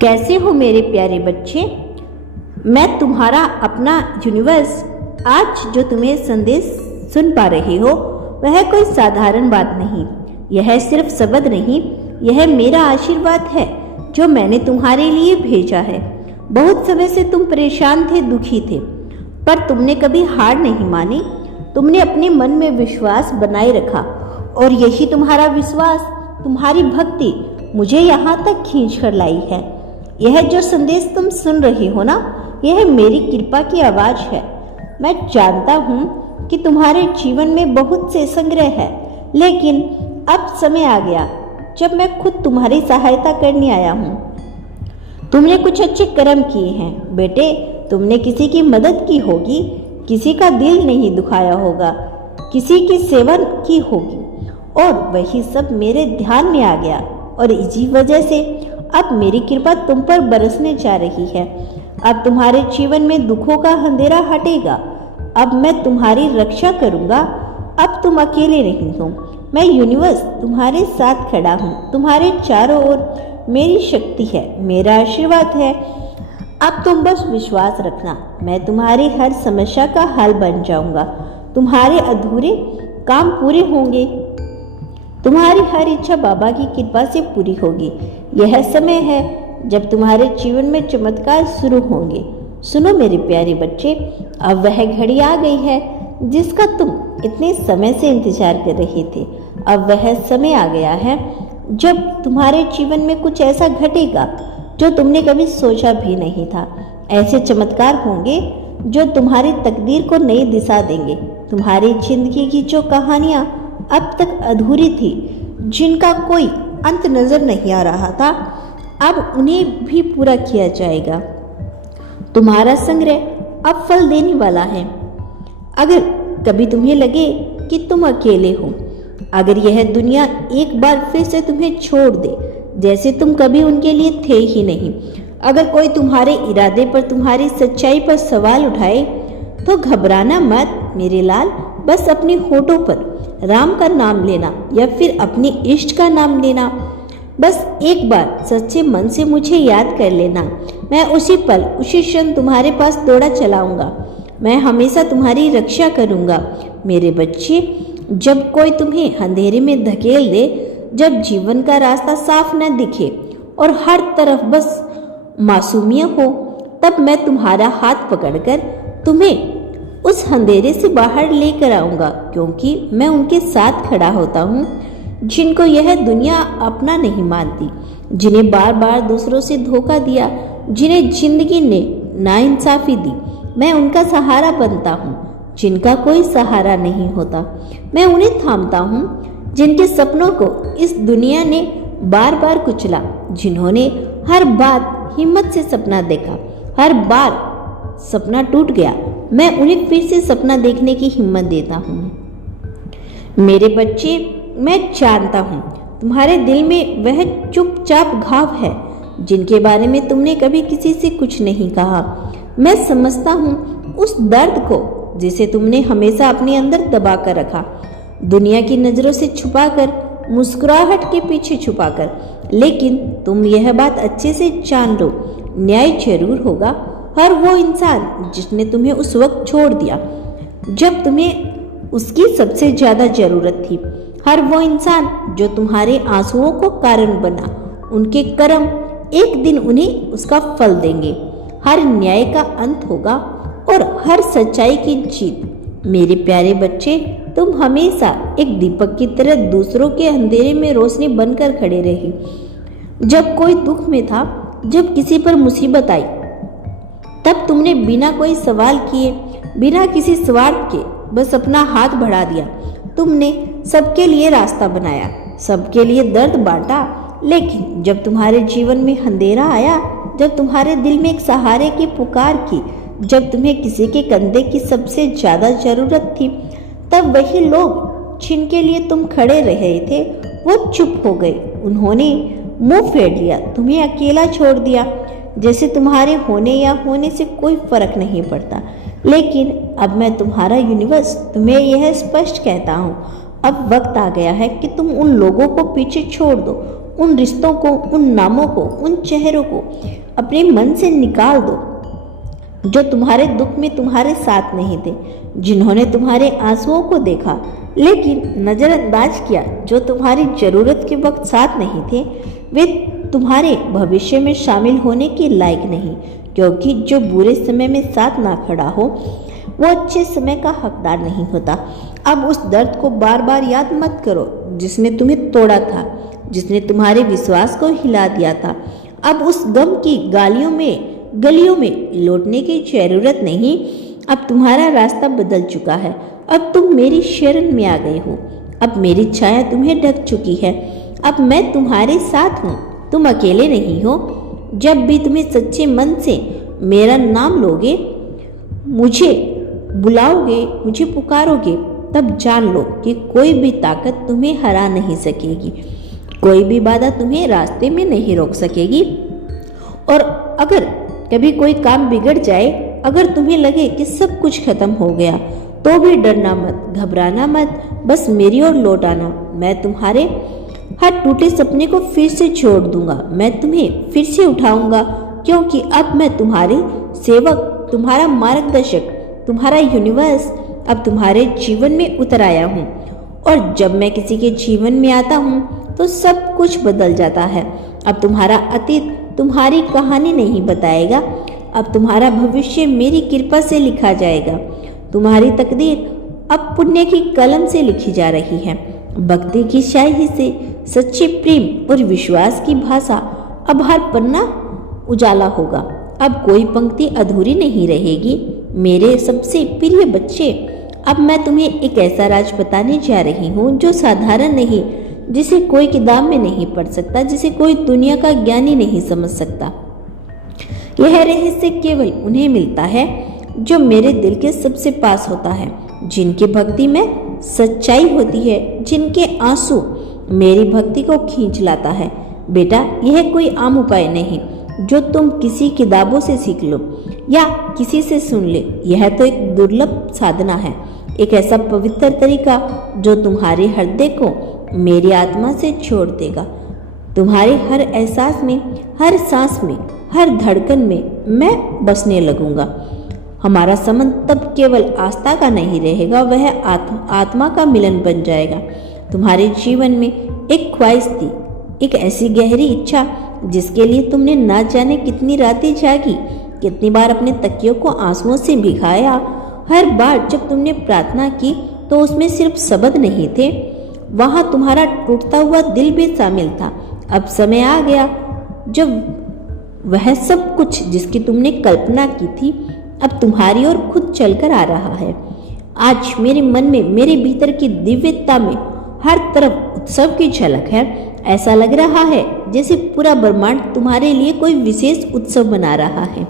कैसे हो मेरे प्यारे बच्चे। मैं तुम्हारा अपना यूनिवर्स। आज जो तुम्हें संदेश सुन पा रहे हो वह कोई साधारण बात नहीं, यह सिर्फ शब्द नहीं, यह मेरा आशीर्वाद है जो मैंने तुम्हारे लिए भेजा है। बहुत समय से तुम परेशान थे, दुखी थे, पर तुमने कभी हार नहीं मानी। तुमने अपने मन में विश्वास बनाए रखा और यही तुम्हारा विश्वास, तुम्हारी भक्ति मुझे यहाँ तक खींच कर लाई है। यह जो संदेश तुम सुन रहे हो ना, यह मेरी कृपा की आवाज है। मैं जानता हूँ कि तुम्हारे जीवन में बहुत से संग्रह है, लेकिन अब समय आ गया जब मैं खुद तुम्हारी सहायता करने आया हूँ। तुमने कुछ अच्छे कर्म किए हैं बेटे, तुमने किसी की मदद की होगी, किसी का दिल नहीं दुखाया होगा, किसी की सेवा की होगी, और वही सब मेरे ध्यान में आ गया और इसी वजह से अब मेरी कृपा तुम पर बरसने जा रही है। अब तुम्हारे जीवन में दुखों का अंधेरा हटेगा। अब मैं तुम्हारी रक्षा करूंगा। अब तुम अकेले नहीं हो, मैं यूनिवर्स तुम्हारे साथ खड़ा हूँ। तुम्हारे चारों ओर मेरी शक्ति है, मेरा आशीर्वाद है। अब तुम बस विश्वास रखना, मैं तुम्हारी हर समस्या का हल बन जाऊंगा। तुम्हारे अधूरे काम पूरे होंगे, तुम्हारी हर इच्छा बाबा की कृपा से पूरी होगी। यह समय है जब तुम्हारे जीवन में चमत्कार शुरू होंगे। सुनो मेरे प्यारे बच्चे, अब वह घड़ी आ गई है जिसका तुम इतने समय से इंतजार कर रहे थे। अब वह समय आ गया है जब तुम्हारे जीवन में कुछ ऐसा घटेगा जो तुमने कभी सोचा भी नहीं था। ऐसे चमत्कार होंगे जो तुम्हारी तकदीर को नई दिशा देंगे। तुम्हारी जिंदगी की जो कहानियां अब तक अधूरी थी, जिनका कोई अंत नजर नहीं आ रहा था, अब उन्हें भी पूरा किया जाएगा। तुम्हारा संग्रह अब फल देने वाला है। अगर कभी तुम्हें लगे कि तुम अकेले हो, अगर यह दुनिया एक बार फिर से तुम्हें छोड़ दे जैसे तुम कभी उनके लिए थे ही नहीं, अगर कोई तुम्हारे इरादे पर, तुम्हारी सच्चाई पर सवाल उठाए, तो घबराना मत मेरे लाल। बस अपने होठों पर राम का नाम लेना या फिर अपने इष्ट का नाम लेना। बस एक बार सच्चे मन से मुझे याद कर लेना। मैं उसी पल, उसी क्षण तुम्हारे पास दौड़ा चलाऊंगा। मैं हमेशा तुम्हारी रक्षा करूंगा मेरे बच्चे। जब कोई तुम्हें अंधेरे में धकेल दे, जब जीवन का रास्ता साफ न दिखे और हर तरफ बस मासूमियत हो, तब मैं तुम्हारा हाथ पकड़कर तुम्हें उस अंधेरे से बाहर लेकर आऊंगा, क्योंकि मैं उनके साथ खड़ा होता हूँ जिनको यह दुनिया अपना नहीं मानती, जिन्हें बार बार दूसरों से धोखा दिया, जिन्हें जिंदगी ने नाइंसाफी दी। मैं उनका सहारा बनता हूँ जिनका कोई सहारा नहीं होता। मैं उन्हें थामता हूँ जिनके सपनों को इस दुनिया ने बार बार कुचला, जिन्होंने हर बार हिम्मत से सपना देखा, हर बार सपना टूट गया। मैं उन्हें फिर से सपना देखने की हिम्मत देता हूँ। मेरे बच्चे, मैं जानता हूँ तुम्हारे दिल में वह चुपचाप घाव है जिनके बारे में तुमने कभी किसी से कुछ नहीं कहा। मैं समझता हूँ उस दर्द को जिसे तुमने हमेशा अपने अंदर दबा कर रखा, दुनिया की नजरों से छुपाकर, मुस्कुराहट के पीछे छुपाकर। लेकिन तुम यह बात अच्छे से जान लो, न्याय जरूर होगा। हर वो इंसान जिसने तुम्हें उस वक्त छोड़ दिया जब तुम्हें उसकी सबसे ज्यादा जरूरत थी, हर वो इंसान जो तुम्हारे आंसुओं को कारण बना, उनके कर्म एक दिन उन्हें उसका फल देंगे। हर न्याय का अंत होगा और हर सच्चाई की जीत। मेरे प्यारे बच्चे, तुम हमेशा एक दीपक की तरह दूसरों के अंधेरे में रोशनी बनकर खड़े रहे। जब कोई दुख में था, जब किसी पर मुसीबत आई, तब तुमने बिना कोई सवाल किए, बिना किसी स्वार्थ के बस अपना हाथ बढ़ा दिया। तुमने सबके लिए रास्ता बनाया, सबके लिए दर्द बांटा। लेकिन जब तुम्हारे जीवन में अंधेरा आया, जब तुम्हारे दिल में एक सहारे की पुकार की, जब तुम्हें किसी के कंधे की सबसे ज्यादा जरूरत थी, तब वही लोग जिनके लिए तुम खड़े रहे थे वो चुप हो गए। उन्होंने मुंह फेर लिया, तुम्हें अकेला छोड़ दिया, जैसे तुम्हारे होने या होने से कोई फर्क नहीं पड़ता। लेकिन अब मैं तुम्हारा यूनिवर्स तुम्हें यह स्पष्ट कहता हूँ, अब वक्त आ गया है कि तुम उन लोगों को पीछे छोड़ दो, उन रिश्तों को, उन नामों को, उन चेहरों को अपने मन से निकाल दो जो तुम्हारे दुख में तुम्हारे साथ नहीं थे, जिन्होंने तुम्हारे आंसुओं को देखा लेकिन नज़रअंदाज किया, जो तुम्हारी ज़रूरत के वक्त साथ नहीं थे। वे तुम्हारे भविष्य में शामिल होने के लायक नहीं, क्योंकि जो बुरे समय में साथ ना खड़ा हो वो अच्छे समय का हकदार नहीं होता। अब उस दर्द को बार बार याद मत करो जिसने तुम्हें तोड़ा था, जिसने तुम्हारे विश्वास को हिला दिया था। अब उस गम की गलियों में लौटने की जरूरत नहीं। अब तुम्हारा रास्ता बदल चुका है। अब तुम मेरी शरण में आ गए हो। अब मेरी छाया तुम्हें ढक चुकी है। अब मैं तुम्हारे साथ हूँ, तुम अकेले नहीं हो। जब भी तुम्हें सच्चे मन से मेरा नाम लोगे, मुझे बुलाओगे, मुझे पुकारोगे, तब जान लो कि कोई भी ताकत तुम्हें हरा नहीं सकेगी, कोई भी बाधा तुम्हें रास्ते में नहीं रोक सकेगी। और अगर कभी कोई काम बिगड़ जाए, अगर तुम्हें लगे कि सब कुछ खत्म हो गया, तो भी डरना मत, घबराना मत, बस मेरी ओर लौट आना। मैं तुम्हारे हर टूटे सपने को फिर से जोड़ दूंगा, मैं तुम्हें फिर से उठाऊंगा, क्योंकि अब मैं तुम्हारे सेवक, तुम्हारा मार्गदर्शक, तुम्हारा यूनिवर्स अब तुम्हारे जीवन में उतर आया हूँ। और जब मैं किसी के जीवन में आता हूँ तो सब कुछ बदल जाता है। अब तुम्हारा अतीत तुम्हारी कहानी नहीं बताएगा, अब तुम्हारा भविष्य मेरी कृपा से लिखा जाएगा। तुम्हारी तकदीर अब पुण्य की कलम से लिखी जा रही है। भक्ति की शायरी से, सच्चे प्रेम और विश्वास की भाषा, अब हर पन्ना उजाला होगा। अब कोई पंक्ति अधूरी नहीं रहेगी। मेरे सबसे प्रिय बच्चे, अब मैं तुम्हें एक ऐसा राज बताने जा रही हूँ जो साधारण नहीं, जिसे कोई किताब में नहीं पढ़ सकता, जिसे कोई दुनिया का ज्ञानी नहीं समझ सकता। यह रहस्य केवल उन्हें मिलता है जो मेरे दिल के सबसे पास होता है, जिनकी भक्ति में सच्चाई होती है, जिनके आंसू मेरी भक्ति को खींच लाता है। बेटा, यह कोई आम उपाय नहीं जो तुम किसी किताबों से सीख लो या किसी से सुन ले। यह तो एक दुर्लभ साधना है, एक ऐसा पवित्र तरीका जो तुम्हारे हृदय को मेरी आत्मा से जोड़ देगा। तुम्हारे हर एहसास में, हर सांस में, हर धड़कन में मैं बसने लगूंगा। हमारा संबंध तब केवल आस्था का नहीं रहेगा, वह आत्मा का मिलन बन जाएगा। तुम्हारे जीवन में एक ख्वाहिश थी, एक ऐसी गहरी इच्छा जिसके लिए तुमने ना जाने कितनी रातें जागी, कितनी बार अपने तकियों को आंसुओं से भिगाया। हर बार जब तुमने प्रार्थना की तो उसमें सिर्फ शब्द नहीं थे, वहां तुम्हारा टूटता हुआ दिल भी शामिल था। अब समय आ गया जब वह सब कुछ जिसकी तुमने कल्पना की थी अब तुम्हारी ओर खुद चलकर आ रहा है। आज मेरे मन में, मेरे भीतर की दिव्यता में हर तरफ उत्सव की झलक है। ऐसा लग रहा है जैसे पूरा ब्रह्मांड तुम्हारे लिए कोई विशेष उत्सव मना रहा है।